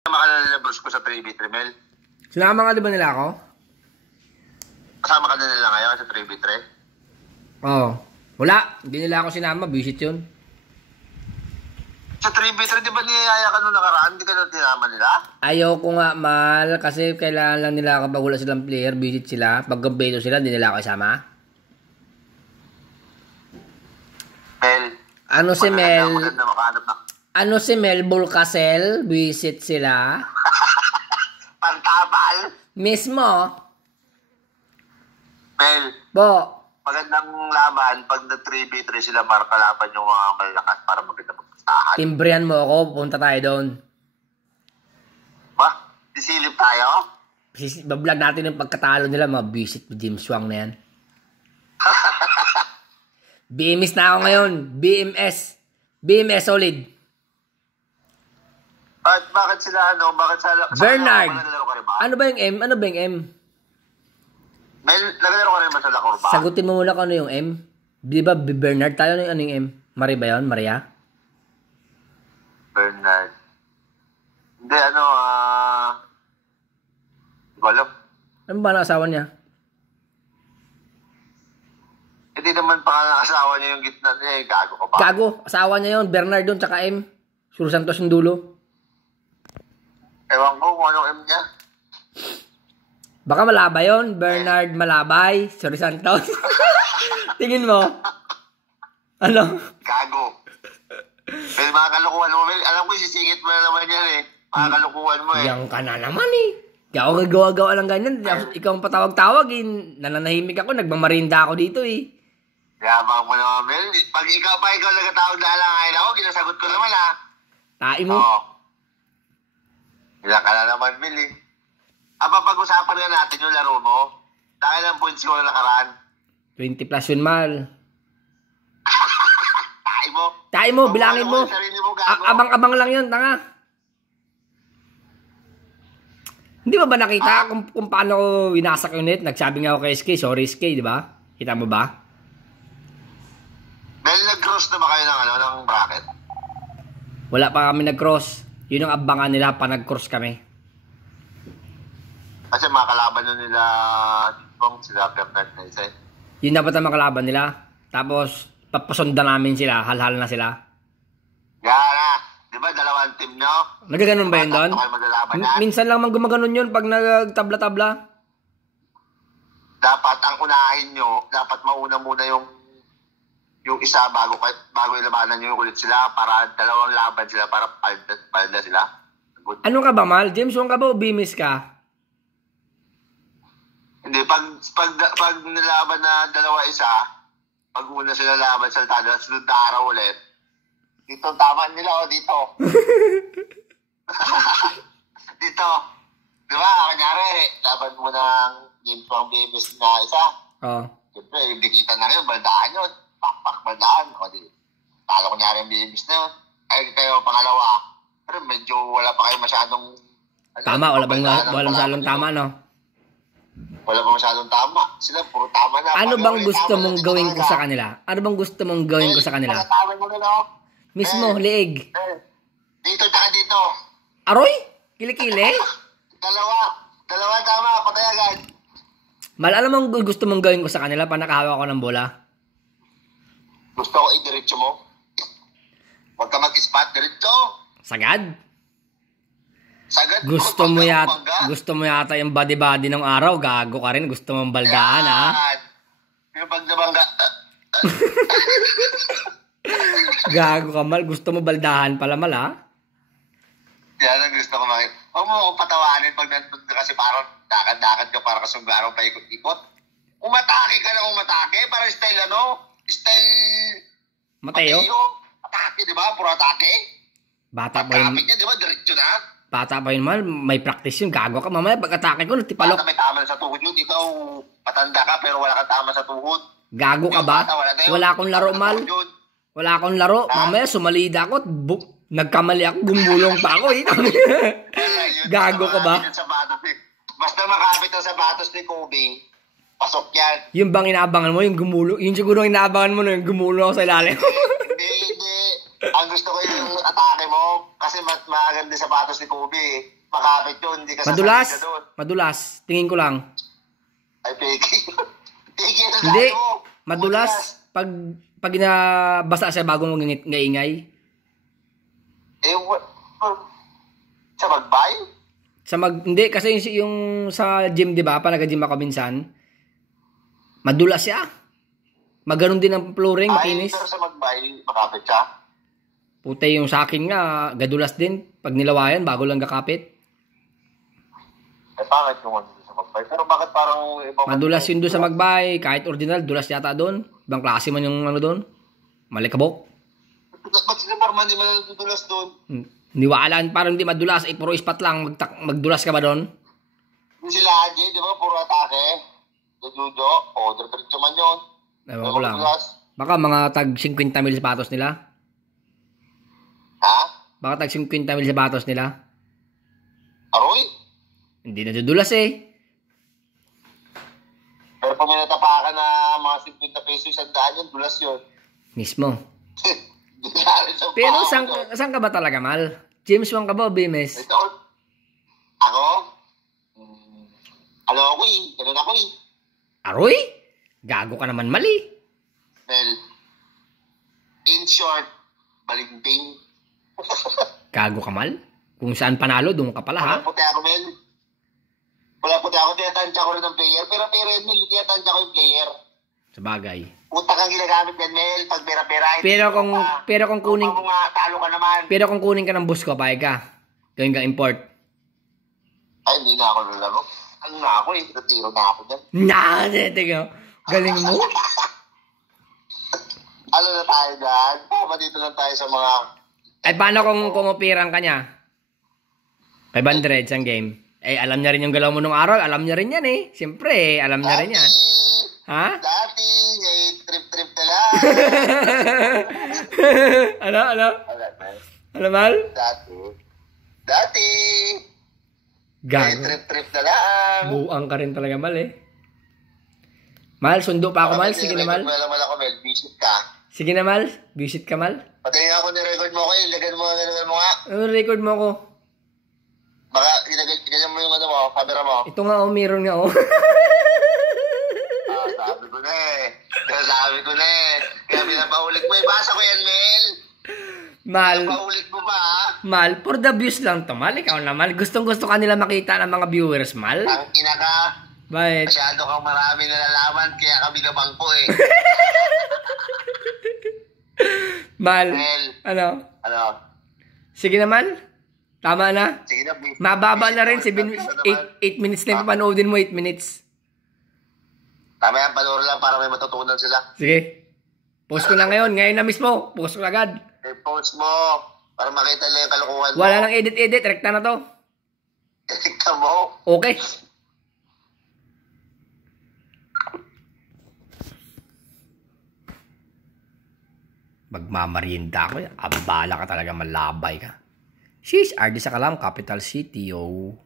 Kasama ka na nila Bruce ko sa 3v3, Mel? Sinama ka di ba nila ako? Kasama ka na nila ngayon sa 3v3? Oo. Wala. Hindi nila ako sinama. Visit yun. Sa 3v3, di ba niyaya ka nung nakaraan? Hindi ka na tinama nila? Ayaw ko nga, Mal. Kasi kailangan lang nila kapag wala silang player, visit sila. Pag gambeto sila, hindi nila ako isama. Mel. Ano si Mel? Maganda makahanap na. Ano si Mel Bulcasel? Visit sila. Pantapal? Mismo. Mel. Bo. Magandang laban pag na 3v3 sila markalaban yung mga malakas para maganda magpastahan. Timbrihan mo ako. Punta tayo doon. Ba? Sisilip tayo? Bablog natin yung pagkatalo nila. Mga visit ni James Wang na yan. BMS na ako ngayon. BMS solid. Bakit sila ano? Bakit sila... Bernard. Ba? Ano ba yung M? Ano ba yung M? Mel, nagalaro ka rin ba sa Lacor ba? Sagutin mo muna kung ano yung M. Di ba Bernard tayo? Ano yung M? Marie ba yun? Maria? Bernard. Hindi, ano, Hindi ko alam. Ano ba ang asawa niya? Hindi naman pangalan ng asawa niya yung gitna niya. Gago ka ba? Gago. Asawa niya yun. Bernard yun, tsaka M. Sur Santos yung dulo. Ewan ko kung anong M niya. Baka Malabay yun. Bernard Malabay. Sur Santos. Tingin mo. Ano? Gago. Pero mga kalukuhan mo, Mel. Alam ko, sisingit mo na naman yan eh. Mga kalukuhan mo eh. Yang ka na naman eh. Di ako gagawa-gawa lang ganyan. Ikaw ang patawag-tawag eh. Nananahimik ako. Nagmamarinda ako dito eh. Yabang mo naman, Mel. Pag ikaw nagkatawag na alangayin ako, ginasagot ko naman ah. Tai mo. Oo. Ilang ka na naman, Mel eh. Pag-usapan nga natin yung laro mo. Dahil ang points ko na nakaraan. 20 plus yun, Mal. Tai mo, bilangin mo. Abang-abang lang yun, tanga. Hindi mo ba nakita kung paano ko winasak yung net? Nagsabi nga ako kay SK, sorry SK, di ba? Kita mo ba? Dahil nag-cross na ba kayo ng bracket? Wala pa kami nag-cross. Yun ang abangan nila pa nag-cross kami. Kasi makalaban na nila sila Bernard na isa. Yun dapat ang makalaban nila. Tapos, papasundan namin sila. Hal-hal na sila. Yan na. Di ba dalawang team nyo? Nagaganon ba yun doon? Minsan lang man gumaganon yun pag nagtabla-tabla. Dapat ang unahin nyo, dapat mauna muna yung isa bago ilabanan nyo yung ulit sila para dalawang laban sila para palda sila. Good. Ano ka ba, Mal? James Wong ka ba o Bimis ka? Hindi, pag nilaban na dalawa isa, pag una sila laban sa tada, sunod na araw ulit, dito tama nila o dito. Dito. Di ba? Kanyari, laban mo ng James Wong Bimis na isa. Oo. Siyempre, yung dikitan na rin, baldahan yun. Pakpak baldahan. O di, talo kunyari yung Bimis na yun. Ay, kayo pangalawa. Pero medyo wala pa kayo masyadong... Tama, wala masyadong tama, no? Wala pa masyadong tama. Sila, puro tama na. Ano bang gusto mong gawin ko sa kanila? Ano bang gusto mong gawin ko sa kanila? Pagkatawin mo na, no? Mismo, liig. Dito, taka dito. Aroy? Kilikili? Dalawa tama. Patay agad. Mal, alam mong gusto mong gawin ko sa kanila pa nakahawa ko ng bola? Gusto ko i-diretso mo. Huwag ka mag-spot. Diretso. Sagad? Sagad. Gusto mo yata yung body-body ng araw. Gago ka rin. Gusto mong baldaan, ha? Yung pagdabangga. Gago ka, Mal. Gusto mo baldahan pala, Mal, ha? Yan ang gusto ko makita. Huwag mo akong patawanin pag nandun ka kasi parang dakad-dakad ka para kasunggarong paikot-ikot. Umatake ka na umatake. Para style Style... Mateo? Atake, di ba? Puro atake. Bata pa yun. Traffic niya, di ba? Diretso na. Bata pa yun, Mal. May practice yun. Gago ka, mamaya. Pag-atake ko, natipalok. Bata may tama sa tuhod yun. Ikaw, patanda ka pero wala kang tama sa tuhod. Gago ka ba? Wala akong laro, Mal. Wala akong laro. Mamaya, sumalida ako. Nagkamali ako. Gumulong pa ako, eh. Gago ka ba? Basta makapit ang sapatos ni Kobe, pasok yan. Yung bang inaabangan mo, yung gumulo? Yun siguro ang inaabangan mo, yung gumulo ako sa ilalim. Hindi. Ang gusto ko yung atake mo kasi maganda sapatos ni Kobe. Makapit yun, hindi ka Madulas. sasali ka doon. Madulas. Tingin ko lang. Ay, peki. Peki na Hindi. mo. Madulas. Pag nabasa siya bago mo ngaingay. Eh, sa magbay? Hindi, kasi yung sa gym, di ba? Pa nag-gym ako minsan. Madulas siya. Maganon din ang flooring, makinis. Pero sa magbay, makapit siya. Puti yung sa akin nga, gadulas din. Pag nilawayan, bago lang kakapit. Eh, bakit yung ano sa magbay? Pero bakit parang... Madulas yun doon sa magbay. Kahit original, dulas yata doon. Ibang klase man yung ano doon. Malikabok. Ba't sila parang hindi man nadudulas doon? Niwalaan, parang hindi madulas. Puro ispat lang. Magdulas ka ba doon? Yung sila Aji, di ba? Puro atake. Jujo. O, diretso man yun. Ewan ko lang. Baka mga tag 50 mil sapatos nila. Ha? Baka tag 50 mil sapatos nila. Aroy? Hindi na dudulas eh. Pero pag may natapakan na mga 50 pesos isang daan yun, dulas yun. Mismo. Pero saan ka ba talaga, Mal? James Wong ka ba o BMS? Ito, ako? Ano ako eh? Ganun ako eh. Aroy? Gago ka naman, mali. Well, in short, balimbing. Gago ka, Mal? Kung saan panalo, doon ka pala, ha? Wala puti ako, Mel. Wala puti ako, tinatansya ko rin ng player. Pero Mel, tinatansya ko yung player. Sabagay. Utak ang ginagamit yan, Mel. Pag pera-pera. Pero kung kunin... Talo ka naman. Pero kung kunin ka ng bus ko, payag ka. Gawin kang import. Ay, hindi na ako lalaro. Ano na ako eh. Tiro na ako dyan. Tingnan. Galing mo. Ano na tayo dyan? Tama dito lang tayo sa mga... Ay, paano kung operang ka niya? 500 isang game. Eh, alam niya rin yung galaw mo nung araw. Alam niya rin yan eh. Siyempre, alam niya rin yan. Ha? Dati, trip-trip na lang. Ano? Ano, Mal? Dati. Gago. Trip-trip na lang. Buang ka rin talaga, Mal eh. Mal, sundo pa ako, Mal. Sige na, Mal. Wala ako, Mel. Visit ka. Sige na, Mal. Visit ka, Mal. Patayin ako ni-record mo ko. Ilagyan mo nga. Ano record mo ko? Baka ilagyan mo yung ano mo, camera mo. Ito nga, meron nga, Sabi ko na eh. Kaya pinapaulit mo. Basa ko yan, Mel. Mal. Pinapaulit mo pa, ha? Mal, for the views lang to, Mal. Ikaw naman. Gustong-gusto ka nila makita ng mga viewers, Mal. Ang ina ka. Bakit? Masyado kang marami nalalaman, kaya kami nabangko eh. Mal, Mel. ano? Sige naman. Tama na. Sige na, Mababa na rin. 8 minutes na yung papanoodin mo. 8 minutes. Tama yan, panoorin lang para may matutunan sila. Sige. Post ko na ngayon. Ngayon na mismo. Post ko agad. I-post mo para makita nila yung kalokohan mo. Wala nang edit. Rekta na to. Rekta mo. Okay. Magmamarienda ako. Abala ka talaga. Malabay ka. Sheesh. RD sa Kalam. Capital City. Yo.